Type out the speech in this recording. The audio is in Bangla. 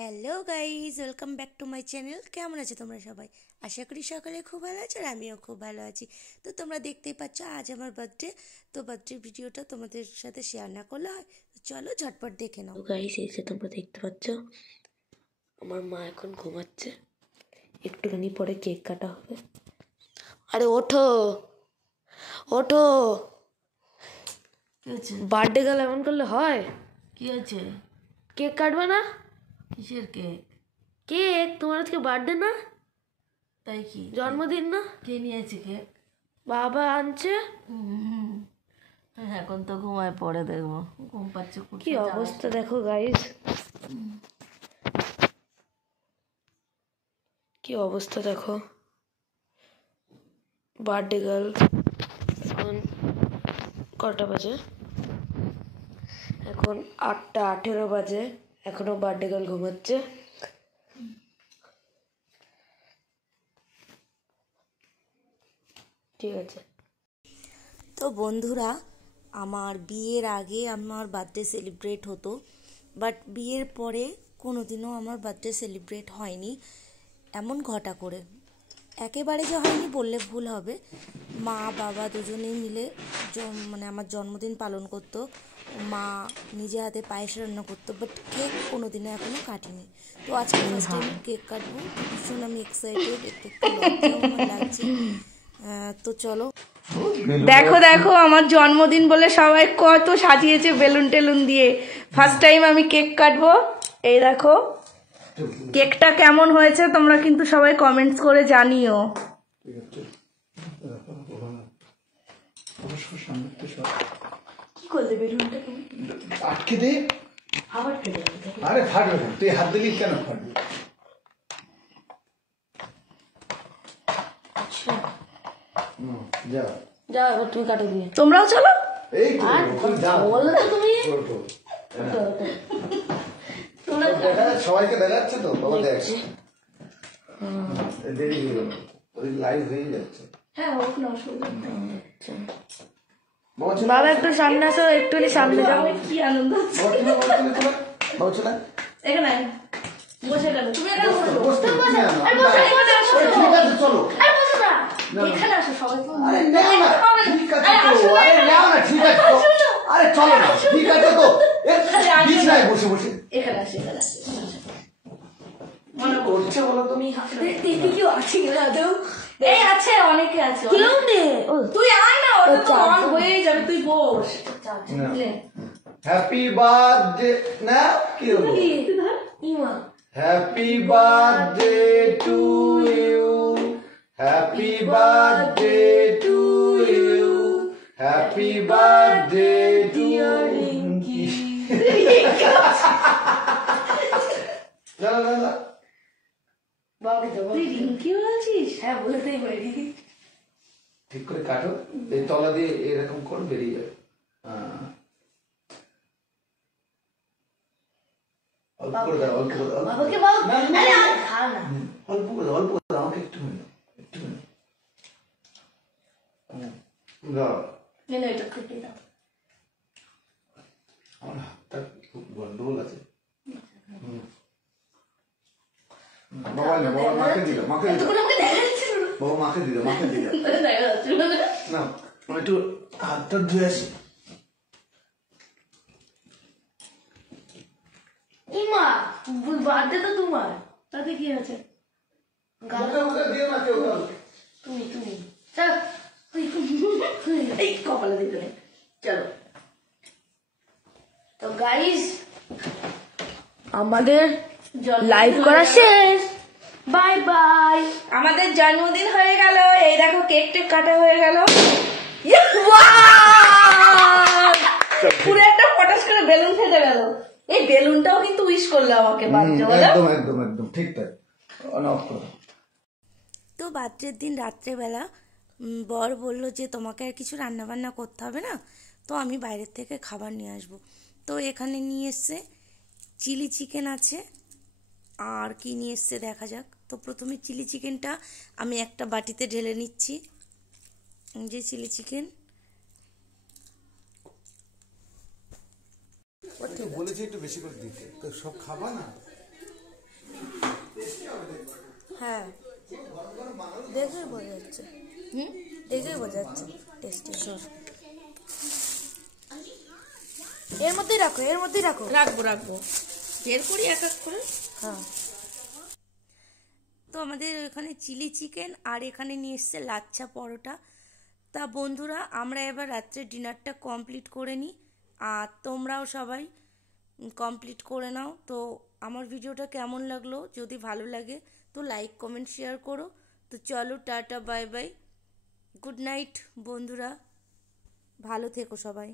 Hello guys, welcome back to my channel. কেমন আছো তোমরা সবাই? আশা করি সকালে খুব ভালো আছো আর আমিও খুব ভালো আছি। তো তোমরা দেখতেই পাচ্ছ আজ আমার বার্থডে। তো বার্থডে ভিডিওটা তোমাদের সাথে শেয়ার না করলে হয়, তো চলো ঝটপট দেখে নাও। গাইস এই যে তোমরা দেখতে পাচ্ছ আমার মা এখন ঘুমাচ্ছে, একটুখানি পরে কেক কাটা হবে। আরে ওঠো ওঠো, বার্থডে গার্ল এমন করলে হয়? কি হয়েছে? কেক কাটবে না? কিসের কেক? কেক তোমার আজকে বার্থডে না? তাই কি জন্মদিন না? কে নিয়েছে কেক? বাবা আনছে। এখন তো ঘুমায়, পরে দেখবো। ঘুম পাচ্ছে। কি অবস্থা দেখো গাইস, কি অবস্থা দেখো। বার্থডে গার্ল এখন কটা বাজে? এখন 8:18 বাজে, এখনো বার্থডে গার্ল ঘুমাচ্ছে। ঠিক আছে। তো বন্ধুরা, আমার বিয়ের আগে আমার বার্থডে সেলিব্রেট হতো, বাট বিয়ের পরে কোনোদিনও আমার বার্থডে সেলিব্রেট হয়নি এমন ঘটা করে। একেবারে যে হয়নি বললে ভুল হবে। মা বাবা দুজনেই মিলে মানে আমার জন্মদিন পালন করতো। মা নিজে হাতে পায়েস রান্না করতো, বাট কেক কোনোদিনও এখনো কাটিনি। তো আজকে ফার্স্ট টাইম কেক কাটবো, ভীষণ আমি এক্সাইটেড, একটু লজ্জাও লাগছে। তো চলো। দেখো দেখো আমার জন্মদিন বলে সবাই কত সাজিয়েছে বেলুন টেলুন দিয়ে। ফার্স্ট টাইম আমি কেক কাটবো। এই দেখো কেকটা কেমন হয়েছে তোমরা কিন্তু সবাই কমেন্টস করে জানিও। কি করলে বেলুনটা আটকে দে। আবার কেটে আরে ফাটবে না, তুই হাত দিলি কেন ফাটবে? আচ্ছা যা যা এবার তুমি কাটে দিয়ে। তোমরাও চলো। এই তো তুই যা বললে তুমি ওঠো। সবাইকে দেখাচ্ছে তো, বাবা দেখ দেরি হয়ে গেল, ওই লাইভ হয়ে যাচ্ছে। হ্যাঁ হোক না, অসুবিধা নেই। বাবা একটু সামনে আসো, একটুখানি সামনে যাও। কি আনন্দ হচ্ছে। এখানে বসে গেল, তুমি এখানে বসো। ঠিক আছে চলো। এখানে আসো সবাই। আরে নাও না, ঠিক আছে তো। আরে নাও না, ঠিক আছে তো। আরে চলো না, ঠিক আছে তো। বিছানায় বসে বসে এখানে আসো, এখানে আসো। মনে করছে বলো তুমি? দিদি কি আছে কিনা দেও? এই আছে, অনেকে আছে। কেউ নেই, তুই আয় না, ওটা তো অন হয়েই যাবে, তুই বস। হ্যাপি বার্থডে না, কি হলো? ইমা happy birthday to you, happy birthday to you, happy birthday to Rinki. তুই রিঙ্কি বলছিস? হ্যাঁ বলতেই পারি। ঠিক করে কাটো, এই তলা দিয়ে এরকম করে বেরিয়ে যাবে। অল্প করে দাও, অল্প করে দাও। বাবাকে বল। না, না, আরে না। খা না। অল্প করে দাও, অল্প করে দাও, আমাকে একটু দাও। না এটা কেটে দাও। আমার হাতটা খুব গন্ডগোল আছে। বাবা না, বাবা মাকে দিল, মাকে দিল, তোকে আমাকে দেখা যাচ্ছে না। বাবা মাকে দিল, মাকে দিল। দেখা যাচ্ছে না। না, আমি একটু হাতটা ধুয়ে আসি। ইমা বার্থডে তো তোমার, তাতে কি আছে? মুখে দিও না কেউ। তুমি চল, এই কপালে দিতে নেই। চলো তো গাইস, আমাদের লাইভ করা শেষ। Bye bye. আমাদের জন্মদিন হয়ে গেল। এই দেখো কেক টেক কাটা হয়ে গেল। পুরো একটা পটাশ করে বেলুন ফেটে গেল। এই বেলুনটাও কিন্তু উইশ করলো আমাকে বার্থডে বলো। একদম একদম একদম ঠিক তাই। অন অফ করো। তো বার্থডের দিন রাত্রেবেলা বর বলল যে তোমাকে আর কিছু রান্নাবান্না করতে হবে না, তো আমি বাইরের থেকে খাবার নিয়ে আসবো। তো এখানে নিয়ে এসছে চিলি চিকেন আছে, আর কি নিয়ে এসছে দেখা যাক। তো প্রথমে চিলি চিকেনটা আমি একটা বাটিতে ঢেলে নিচ্ছি। যে চিলি চিকেন বলেছি একটু বেশি করে দিতে, তো সব খাবা না। হ্যাঁ দেখেই বোঝা যাচ্ছে, দেখেই বোঝা যাচ্ছে টেস্টি। এর মধ্যেই রাখো, এর মধ্যেই রাখো। রাখবো রাখবো, বের করি এক এক করে। হ্যাঁ, তো আমাদের এখানে চিলি চিকেন আর এখানে নিয়ে এসছে লাচ্ছা পরোটা। তা বন্ধুরা, আমরা এবার রাত্রে ডিনারটা কমপ্লিট করে নিই, আর তোমরাও সবাই কমপ্লিট করে নাও। তো আমার ভিডিওটা কেমন লাগলো, যদি ভালো লাগে তো লাইক কমেন্ট শেয়ার করো। তো চলো, tata bye bye, good night বন্ধুরা, ভালো থেকো সবাই।